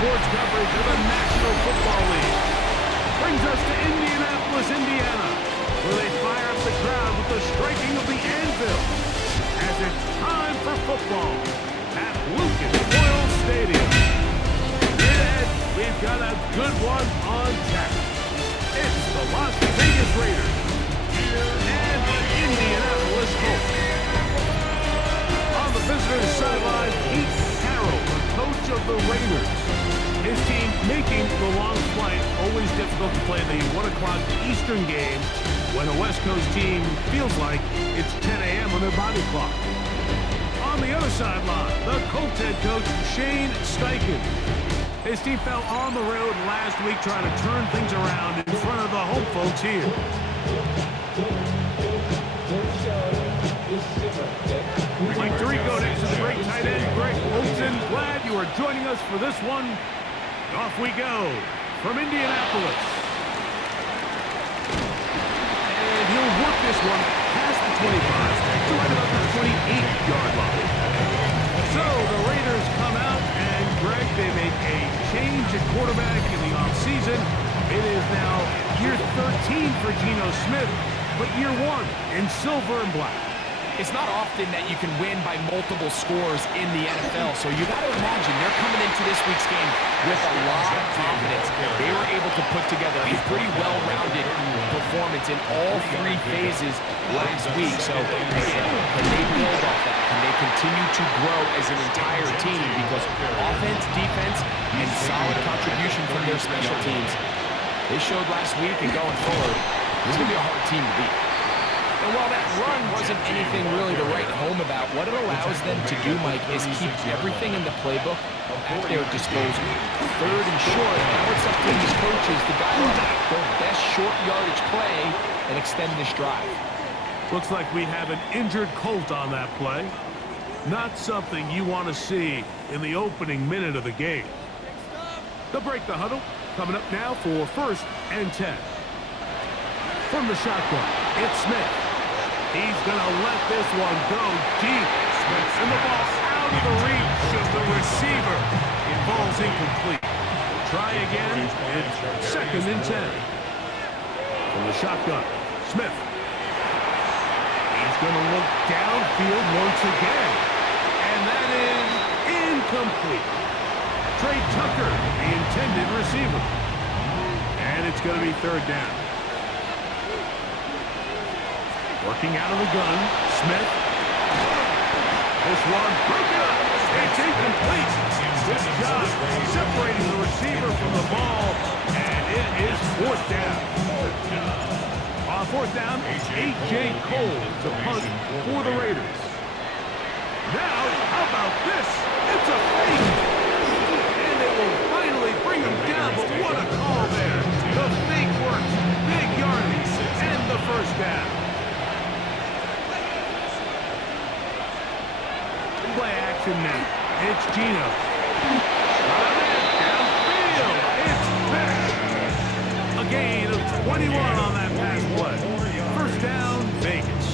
sports coverage of the National Football League. Brings us to Indianapolis, Indiana, where they fire up the crowd with the striking of the anvil as it's time for football at Lucas Oil Stadium. Ed, we've got a good one on tap. It's the Las Vegas Raiders and the Indianapolis Colts. On the visitors' sideline, Pete Carroll, the coach of the Raiders. His team making the long flight, always difficult to play the 1 o'clock Eastern game when a West Coast team feels like it's 10 a.m. on their body clock. On the other sideline, the Colts head coach, Shane Steichen. His team fell on the road last week trying to turn things around in front of the home folks here. Mike Tirico next to the great tight end, Greg Olsen. Glad you are joining us for this one. Off we go from Indianapolis. And he'll work this one past the 25 to right about the 28-yard line. So the Raiders come out, and Greg, they make a change at quarterback in the offseason. It is now year 13 for Geno Smith, but year 1 in silver and black. It's not often that you can win by multiple scores in the NFL, so you got to imagine they're coming into this week's game with a lot of confidence. They were able to put together a pretty well-rounded performance in all 3 phases last week. So, again, can they build off that? Can they continue to grow as an entire team? Because offense, defense, and solid contribution from their special teams, they showed last week, and going forward, this is going to be a hard team to beat. And while that run wasn't anything really to write home about, what it allows them to do, Mike, is keep everything in the playbook at their disposal. 3rd and short, now it's up to these coaches to dial up their best short yardage play and extend this drive. Looks like we have an injured Colt on that play. Not something you want to see in the opening minute of the game. They'll break the huddle. Coming up now for 1st and 10. From the shotgun, it's Smith. He's going to let this one go deep. And the ball out of the reach of the receiver. It falls incomplete. Try again. It's 2nd and 10. From the shotgun, Smith. He's going to look downfield once again. And that is incomplete. Trey Tucker, the intended receiver. And it's going to be 3rd down. Working out of the gun, Smith. This one broken up. It's incomplete. Good job separating the receiver from the ball, and it is 4th down. On 4th down, A.J. Cole to punt for the Raiders. Now, how about this? It's a fake. And they will finally bring him down, but what a call there. The fake works. Big yardage and the 1st down. Play action now. It's Geno. Downfield. It's back. A gain of 21 on that pass play. 1st down, Vegas.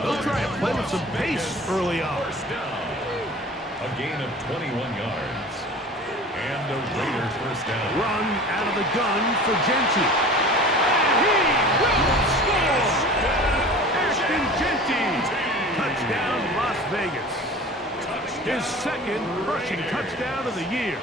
They'll try to play with some pace early on. A gain of 21 yards. And the Raiders 1st down. Run out of the gun for Genti. And he will score. Ashton Genti. Touchdown, Las Vegas. His 2nd rushing touchdown of the year.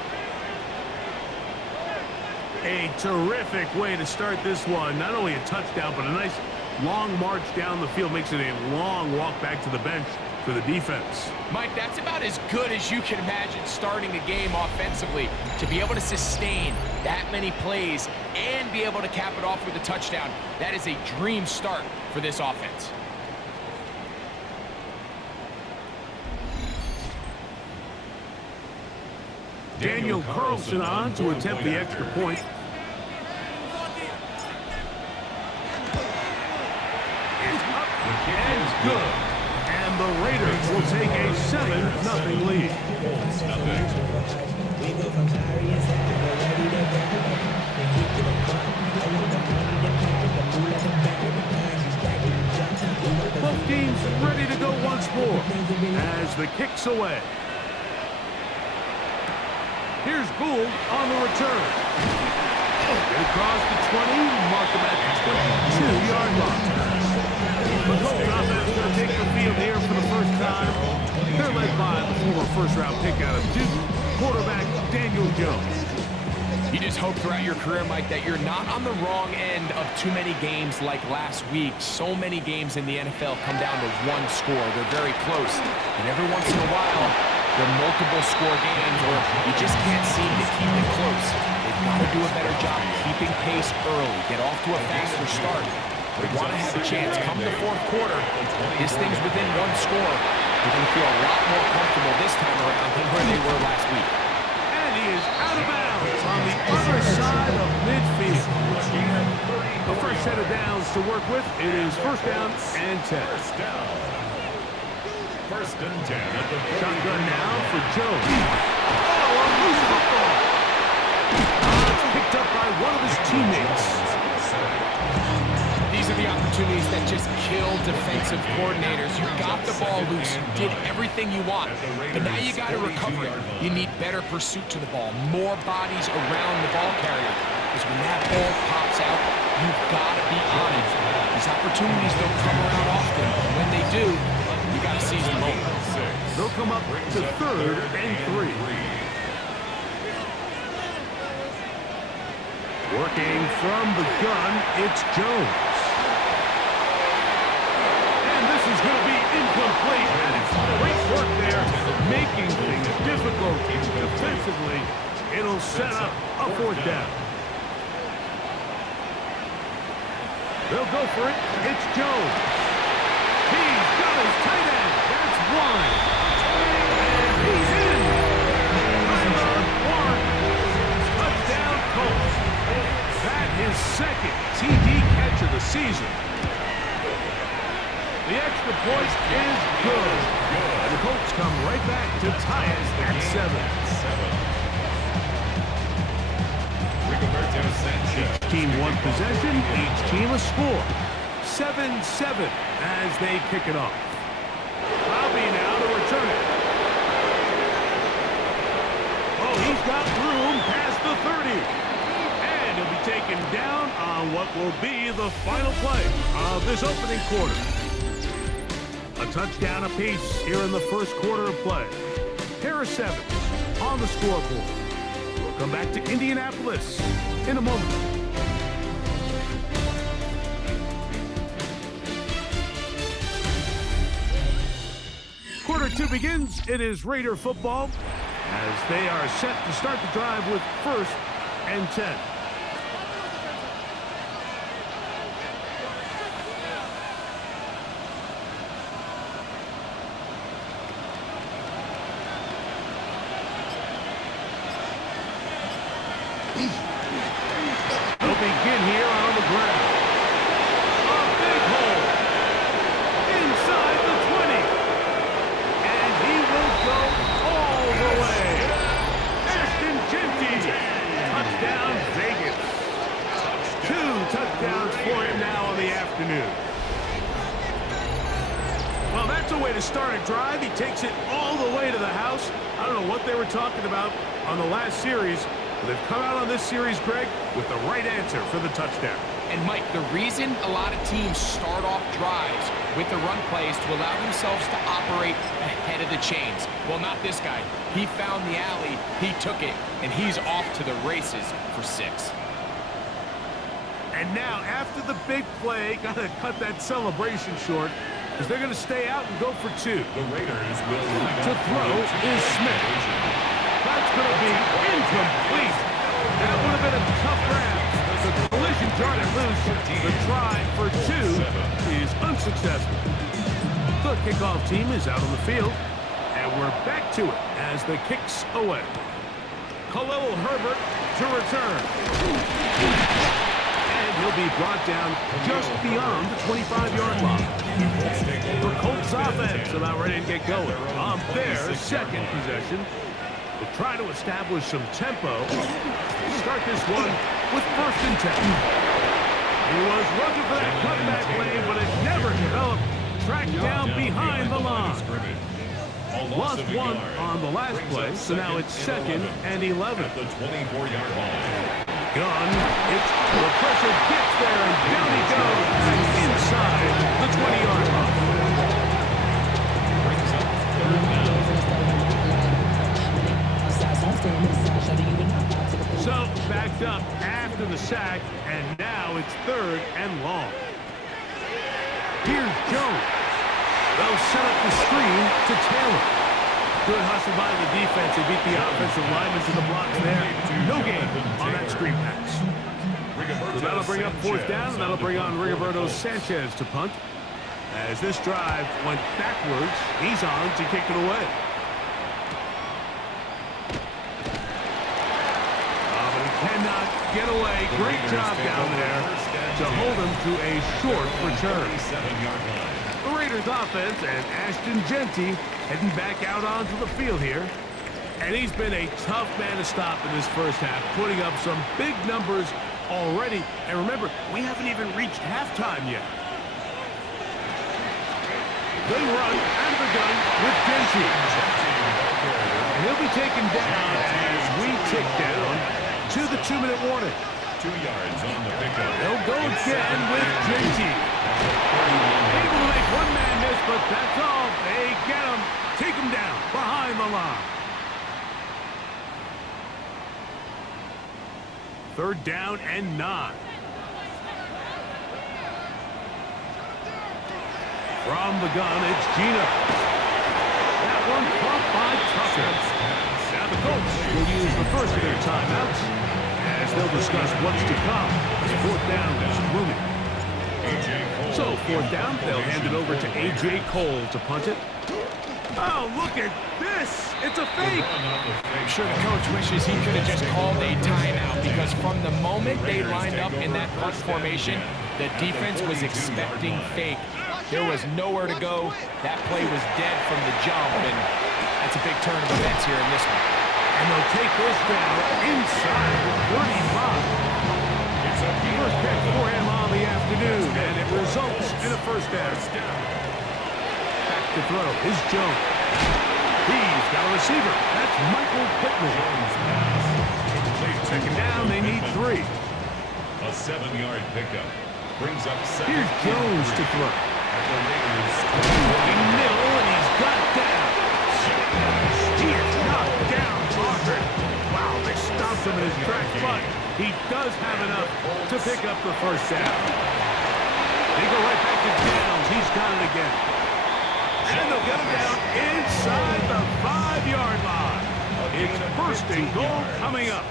A terrific way to start this one. Not only a touchdown, but a nice long march down the field. Makes it a long walk back to the bench for the defense. Mike, that's about as good as you can imagine starting a game offensively. To be able to sustain that many plays and be able to cap it off with a touchdown, that is a dream start for this offense. Daniel Carlson on to attempt the extra point. It's up and good. And the Raiders will take a 7-0 lead. Both teams ready to go once more as the kick's away. Here's Gould on the return. Get across the 20, mark him at the 22-yard line. The Colts offense going to take the field here for the first time. They're led by the former first-round pick out of Duke, quarterback Daniel Jones. You just hope throughout your career, Mike, that you're not on the wrong end of too many games like last week. So many games in the NFL come down to one score. They're very close. And every once in a while, they're multiple score games where you just can't seem to keep it close. They've got to do a better job keeping pace early, get off to a faster start. They want to have a chance. Come the fourth quarter, this thing's within one score. They're going to feel a lot more comfortable this time around than where they were last week. And he is out of bounds on the other side of midfield. A fresh set of downs to work with. It is first down and 10. First and 10 at the Shotgun now for Jones. Oh, a loose football. It's picked up by one of his teammates. These are the opportunities that just kill defensive coordinators. You got the ball loose, you did everything you want, but now you got to recover it. You need better pursuit to the ball, more bodies around the ball carrier, because when that ball pops out, you've got to be on it. These opportunities don't come around often, and when they do, you got to seize the moment. They'll come up to third and 3. Working from the gun, it's Jones. And this is going to be incomplete. And it's great work there, making things difficult defensively. It'll set up a fourth down. They'll go for it. It's Jones. He's got his tight end. That's one. And he's in. Tyler Warren. Touchdown Colts. That is second TD catch of the season. The extra point is good. And the Colts come right back to tie it at 7. Each team one possession, each team a score. 7-7 as they kick it off. Bobby now to return it. Oh, he's got room past the 30. And he'll be taken down on what will be the final play of this opening quarter. A touchdown apiece here in the first quarter of play. Pair of 7s on the scoreboard. We'll come back to Indianapolis in a moment. Quarter 2 begins. It is Raider football as they are set to start the drive with first and 10. They'll begin here on the ground. A big hole inside the 20. And he will go all the way. Ashton Genty. Touchdown Vegas. 2 touchdowns for him now on the afternoon. Well, that's a way to start a drive. He takes it all the way to the house. I don't know what they were talking about on the last series. They've come out on this series, Greg, with the right answer for the touchdown. And, Mike, the reason a lot of teams start off drives with the run play is to allow themselves to operate ahead of the chains. Well, not this guy. He found the alley, he took it, and he's off to the races for 6. And now, after the big play, got to cut that celebration short because they're going to stay out and go for 2. The Raiders will line To up throw is Smith. That's going to be incomplete. That would have been a tough grab. The collision jarred it loose. The try for 2 is unsuccessful. The kickoff team is out on the field. And we're back to it as the kick's away. Khalil Herbert to return. And he'll be brought down just beyond the 25-yard line. The Colts offense about ready to get going on their second possession. We'll try to establish some tempo. Start this one with first and 10. He was looking for that cutback lane, but it never developed. Tracked down behind the line. A loss Lost of a one yard. on the last Brings play, up so now it's second and 11. At the 24-yard line. Gun, the pressure gets there, and down he goes back inside the 20-yard line. Brings up third down. So, backed up after the sack, and now it's third and long. Here's Jones. They'll set up the screen to Taylor. Good hustle by the defense. They beat the offensive lineman to the blocks there. No gain on that screen pass. So that'll bring up fourth down, and that'll bring on Rigoberto Sanchez to punt. As this drive went backwards, he's on to kick it away. But he cannot get away. Great job down there to hold him to a short return. 37-yard line. The Raiders offense and Ashton Genty heading back out onto the field here. And he's been a tough man to stop in this first half, putting up some big numbers already. And remember, we haven't even reached halftime yet. They run out of the gun with Genty. And he'll be taken down as we tick down to the 2-minute warning. 2 yards on the pickup. They'll go again with Genty. Able to make one man miss, but that's all. They get him. Take him down behind the line. Third down and 9. From the gun, it's Gina. That one caught by Tucker. Now the Colts will use the first of their timeouts as they'll discuss what's to come. The fourth down is looming. So, fourth down, they'll hand it over to A.J. Cole to punt it. Oh, look at this! It's a fake! I'm sure the coach wishes he could have just called a timeout, because from the moment they lined up in that punt formation, the defense was expecting fake. There was nowhere to go. That play was dead from the jump, and that's a big turn of events here in this one. And they'll take this down inside the 35. First catch for him on the afternoon, and it results in a first down. Back to throw is Jones. He's got a receiver. That's Michael Pittman. Second down, they need 3. A 7-yard pickup. Brings up second. Here's Jones to throw. Looking middle, and he's got down. He is knocked down, Crawford. Wow, they stopped him in his tracks, but he does have enough to pick up the first down. They go right back to Downs. He's got it again. And they'll get him down inside the 5-yard line. It's first and goal coming up.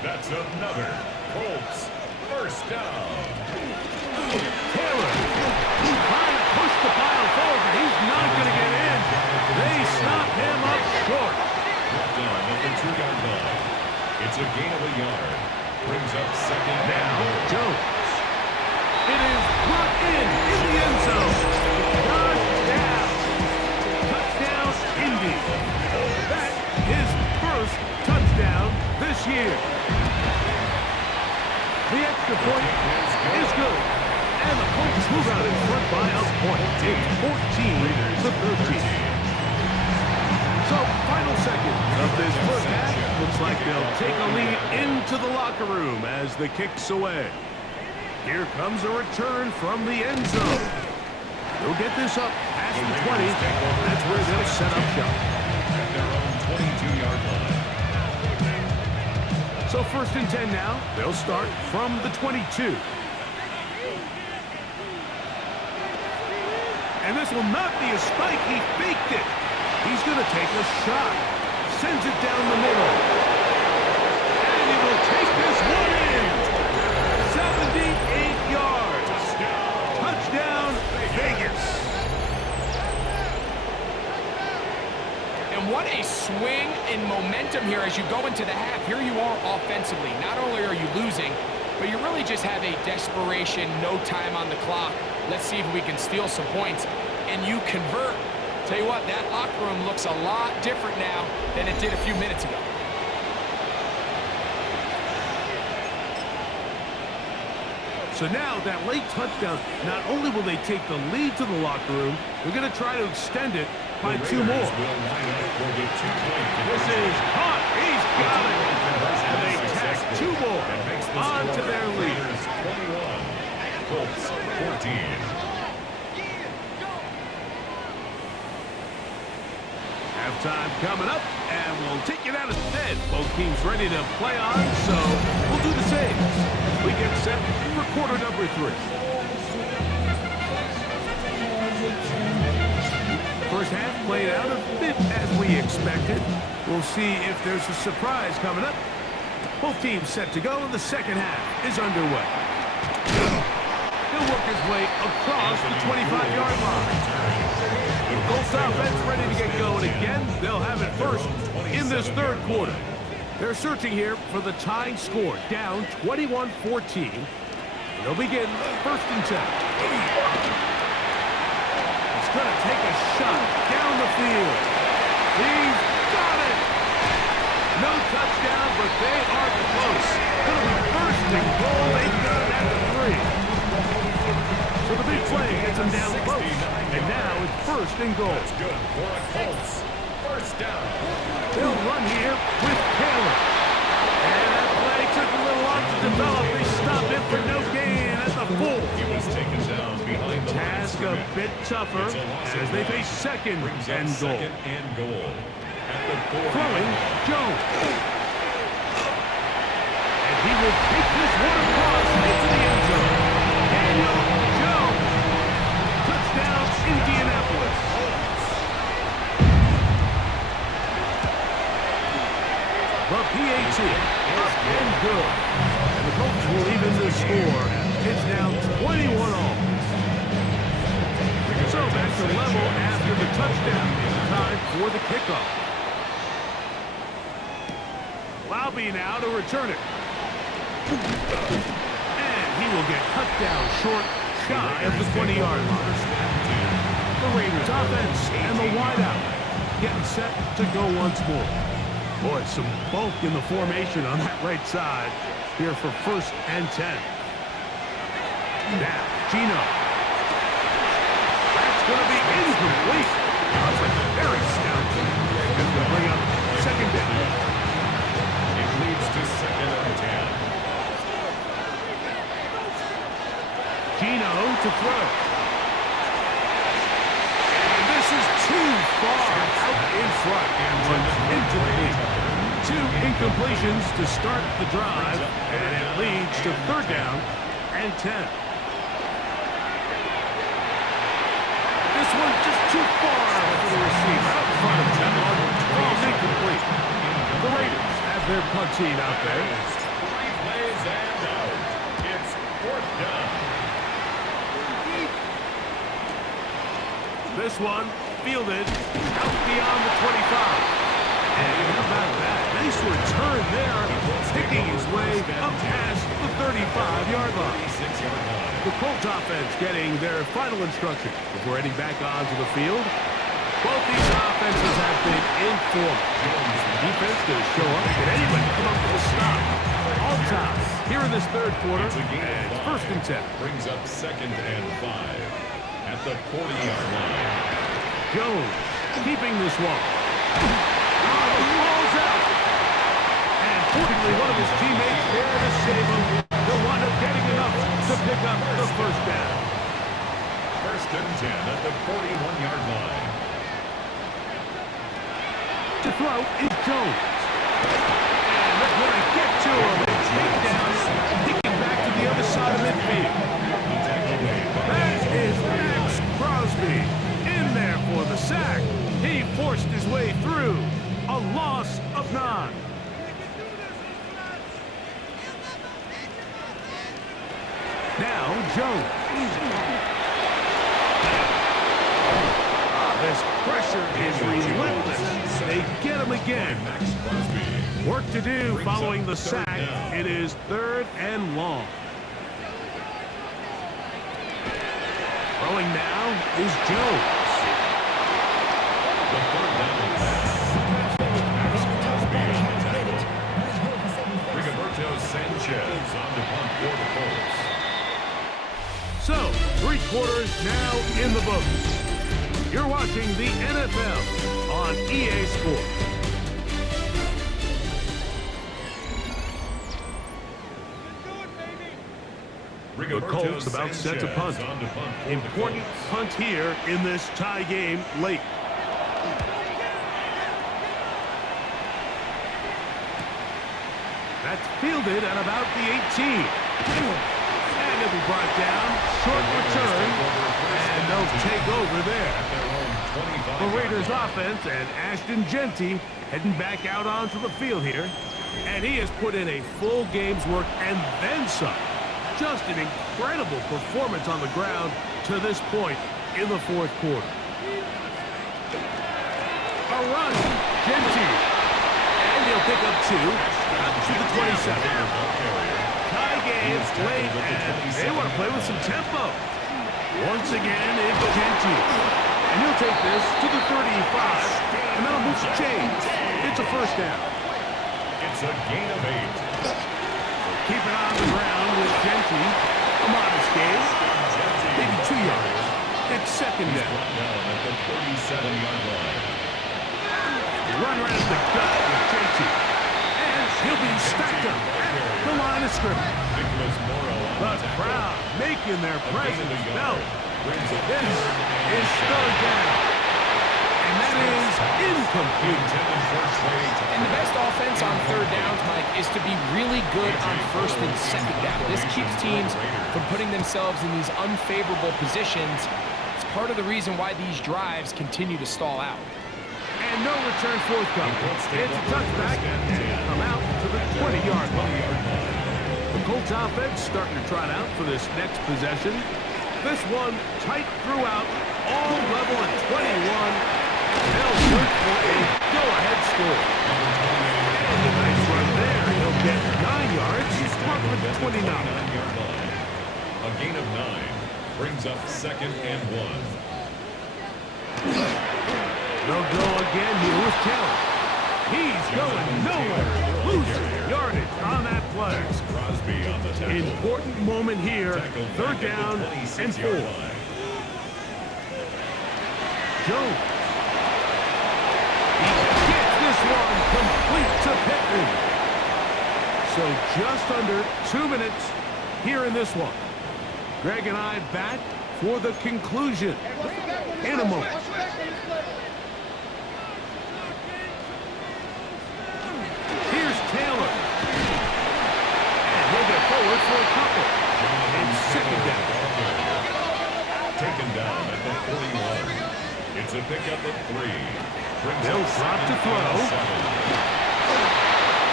That's another Colts first down. Taylor trying to push the pile forward, but he's not going to get in. They stop him up short. Down at the 2-yard line. It's a gain of a yard. Brings up second Now, down. Jones. It is brought in the end zone. Touchdown. Touchdown, Indy. That is first touchdown this year. The extra point is good. And the Colts move out in front by a point. It's 14-13. So, final seconds of this first half. Looks like they'll take a lead into the locker room as the kick's away. Here comes a return from the end zone. They'll get this up past the 20. That's where they'll set up shop. At their own 22-yard line. So first and 10 now. They'll start from the 22. And this will not be a spike. He faked it. He's going to take a shot. Sends it down the middle. And he will take this one in. 78 yards. Touchdown, Vegas. And what a swing in momentum here as you go into the half. Here you are offensively. Not only are you losing, but you really just have a desperation, no time on the clock. Let's see if we can steal some points. And you convert. Tell you what, that locker room looks a lot different now than it did a few minutes ago. So now that late touchdown, not only will they take the lead to the locker room, they're going to try to extend it by 2 more. This is caught. He's got it. And they tack 2 more onto their lead. 21, Colts 14. Halftime coming up, and we'll take it out instead. Both teams ready to play on, so we'll do the same. We get set for quarter number 3. First half played out a bit as we expected. We'll see if there's a surprise coming up. Both teams set to go, and the second half is underway. He'll work his way across the 25-yard line. Colts offense ready to get going again. They'll have it first in this third quarter. They're searching here for the tying score, down 21-14. They'll begin first and 10. He's going to take a shot down the field. He's got it. No touchdown, but they are close. Going to be first and goal. They've got it at the 3. So the big play gets them down close. And now it's first and goal. That's good for the Colts. First down. They'll run here with Taylor. And that play took a little long to develop. They stopped it for no gain at the 4. He was taken down behind the Task a bit tougher as they face second and goal. Second and goal. At the 4. Throwing, Jones. And he will take this one across into the end zone. Daniel Jones. Touchdown, Indianapolis. The PAT up and good. And the Colts will even the score. It's now 21-all. So back to level after the touchdown. Time for the kickoff. Laube now to return it. And he will get cut down short, shy of the 20-yard line. The Raiders offense and the wideout getting set to go once more. Boy, some bulk in the formation on that right side here for first and 10. Now, Gino. That's going to be incomplete. That's very stout. It's going to bring up second down. It leads to second and 10. Gino to throw. And this is too far out in front. And runs incomplete. 2 incompletions to start the drive. And it leads to third down and 10. This one just too far for the receiver out in front of him. Falls incomplete. The Raiders have their punt team out there. 3 plays and out. It's fourth down. This one fielded out beyond the 25. And how about that? Nice return there, picking his way up past the 35-yard line. The Colts offense getting their final instruction before heading back onto the field. Both these offenses have been informed. The defense going to show up. Can anybody come up with a stop? All time here in this third quarter. And it's first and 10. Brings up second and 5 at the 40-yard line. Jones keeping this one. Oh, he rolls out. And fortunately, one of his teammates there to save him. They'll wind up getting enough to pick up the first down. First and 10 at the 41-yard line. To throw is Jones. And they're going to get to him. And take down, kicking back to the other side of midfield. That is Max Crosby in there for the sack. He forced his way through. A loss of 9. Now Jones. This pressure is relentless. They get him again. Work to do following the sack. It is third and long. Throwing now is Jones. The third down pass. Rigoberto Sanchez on the punt for the Colts. So, 3 quarters now in the books. You're watching the NFL on EA Sports. The Colts about set to punt. Important punt here in this tie game late. That's fielded at about the 18. And it'll be brought down. Short return. And they'll take over there. The Raiders offense and Ashton Genty heading back out onto the field here. And he has put in a full game's work and then some. Just an incredible performance on the ground to this point in the fourth quarter. A run, Genty. And he'll pick up 2 up to the 27. Tie game late, and they want to play with some tempo. Once again, it's Genty. And he'll take this to the 35, and that'll move the chains. It's a first down. It's a gain of 8. Keep it on the ground with Genty. A modest gain. Maybe 2 yards. It's second down. At the 37-yard line. Run right at the gut with Genty. And he'll be stacked up at the line of scrimmage. The crowd making their presence felt. This is third down. And that is incomplete. And the best offense on third downs, Mike, is to be really good on first and second down. This keeps teams from putting themselves in these unfavorable positions. It's part of the reason why these drives continue to stall out. And no return forthcoming. It's a touchback and come out to the 20-yard line. The Colts offense starting to trot out for this next possession. This one tight throughout, all level at 21. They'll shoot for a go-ahead score. And a nice run there. He'll get 9 yards. He's marked with the 29. A gain of 9 brings up 2nd and 1. They'll go again here with Taylor. He's going nowhere. Losing yardage on that play. Crosby on the tackle. Important moment here. Third down and 4. Jones. He gets this one complete to Pittman. So just under 2 minutes here in this one. Greg and I back for the conclusion in a moment. Here's Taylor. And he'll get forward for a couple. And second down. Taken down at the 41. It's a pickup of 3. They'll drop to throw.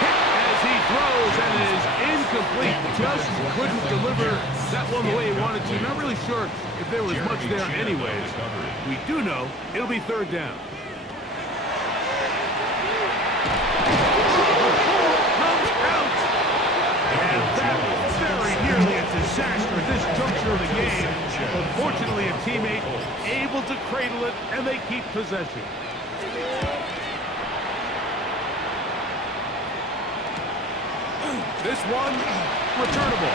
Hit as he throws and it is incomplete. Just couldn't deliver that one the way he wanted to. Not really sure if there was much there anyways. We do know it'll be third down. Comes out. And that was very nearly a disaster at this juncture of the game. Unfortunately, a teammate able to cradle it, and they keep possession. This one, returnable.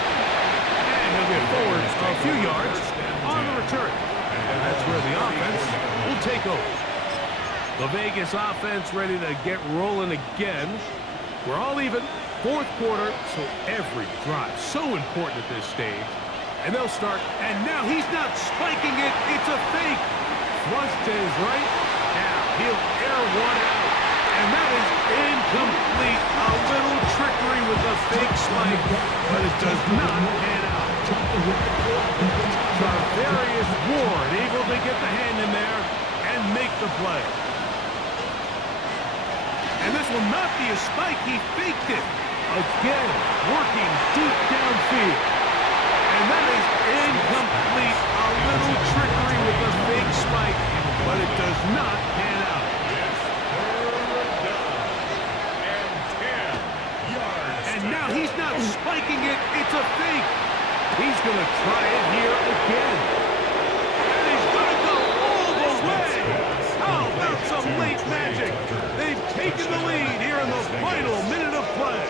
And he'll get forward a few yards on the return. And that's where the offense will take over. The Vegas offense ready to get rolling again. We're all even. Fourth quarter, so every drive so important at this stage. And they'll start, and now he's not spiking it. It's a fake. Flush to his right. Now he'll air one out. And that is incomplete. A little trickery with a fake spike, but it does not pan out. Charvarius Ward able to get the hand in there and make the play. And this will not be a spike. He faked it. Again, working deep downfield. And that is incomplete. A little trickery with a fake spike, but it does not pan out. And now he's not spiking it. It's a fake. He's going to try it here again. And he's going to go all the way. How about some late magic? They've taken the lead here in the final minute of play.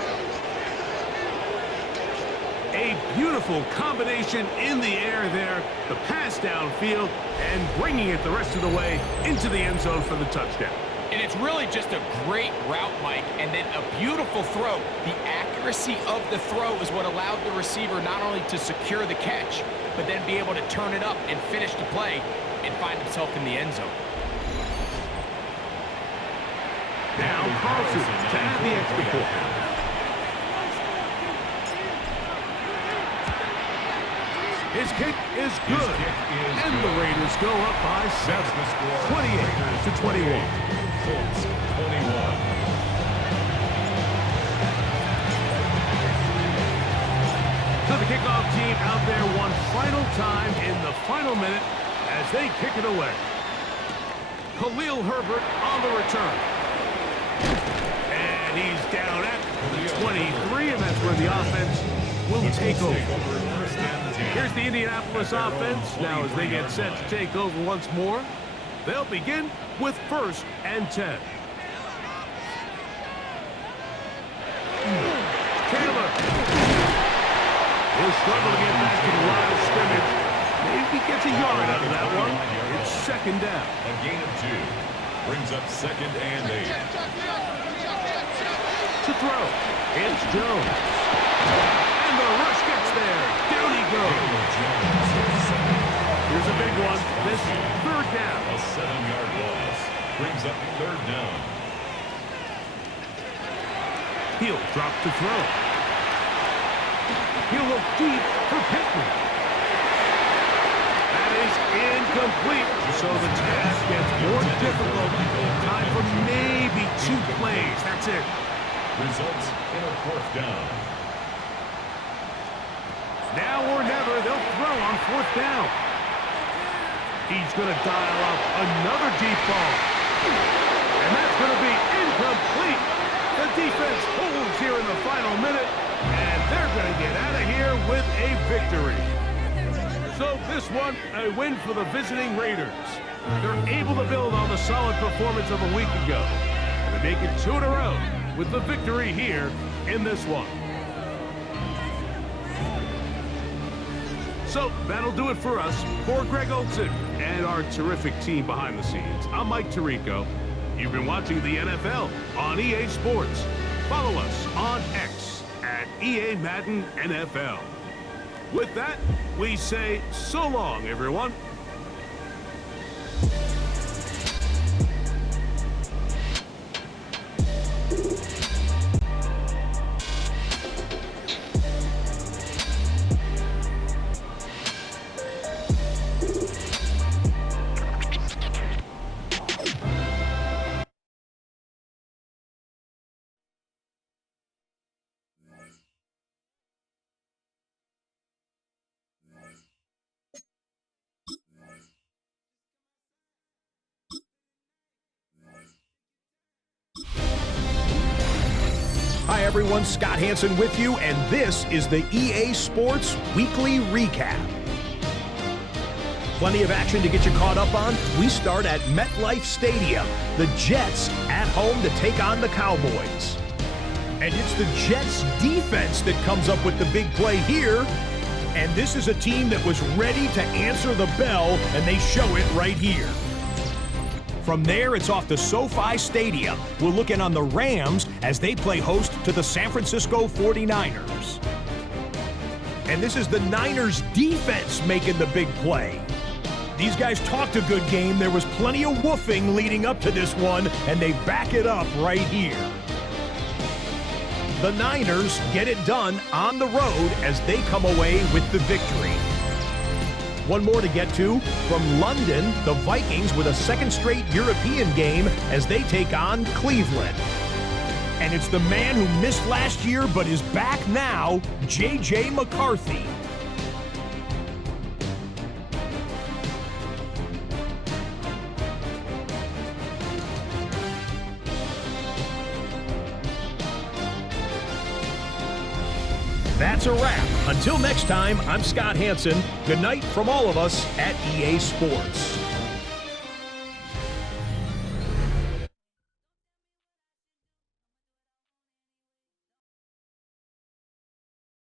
A A beautiful combination in the air there, the pass downfield, and bringing it the rest of the way into the end zone for the touchdown. And it's really just a great route, Mike, and then a beautiful throw. The accuracy of the throw is what allowed the receiver not only to secure the catch, but then be able to turn it up and finish the play and find himself in the end zone. Now Carlson to add the extra point. His kick is good, and the Raiders go up by 7, 28-21. Colts 21. So the kickoff team out there one final time in the final minute as they kick it away. Khalil Herbert on the return. And he's down at the 23, and that's where the offense will take over. Here's the Indianapolis offense. Now as they get set to take over once more, they'll begin with 1st and 10. Taylor. He'll struggle to get back to the line of scrimmage. Maybe gets a yard out of that one. It's 2nd down. A gain of 2. Brings up 2nd and 8. To throw. It's Jones. And the rush gets there. Down he goes. Here's a big one. This 3rd down. A 7-yard loss. Brings up 3rd down. He'll drop to throw. He'll look deep for Pittman. That is incomplete. So the task gets more difficult. Time for maybe 2 plays. That's it. Results in a 4th down. Now or never, they'll throw on 4th down. He's going to dial up another deep ball. And that's going to be incomplete. The defense holds here in the final minute, and they're going to get out of here with a victory. So this one, a win for the visiting Raiders. They're able to build on the solid performance of a week ago. And they make it 2 in a row with the victory here in this one. So that'll do it for us. For Greg Olson and our terrific team behind the scenes, I'm Mike Tirico. You've been watching the NFL on EA Sports. Follow us on X at EA Madden NFL. With that, we say so long, everyone. Hi everyone, Scott Hansen with you, and this is the EA Sports Weekly Recap. Plenty of action to get you caught up on. We start at MetLife Stadium. The Jets at home to take on the Cowboys. And it's the Jets defense that comes up with the big play here. And this is a team that was ready to answer the bell, and they show it right here. From there, it's off to SoFi Stadium. We'll look in on the Rams as they play host to the San Francisco 49ers. And this is the Niners defense making the big play. These guys talked a good game. There was plenty of woofing leading up to this one, and they back it up right here. The Niners get it done on the road as they come away with the victory. One more to get to. From London, the Vikings with a 2nd straight European game as they take on Cleveland. And it's the man who missed last year but is back now, J.J. McCarthy. That's a wrap. Until next time, I'm Scott Hansen. Good night from all of us at EA Sports.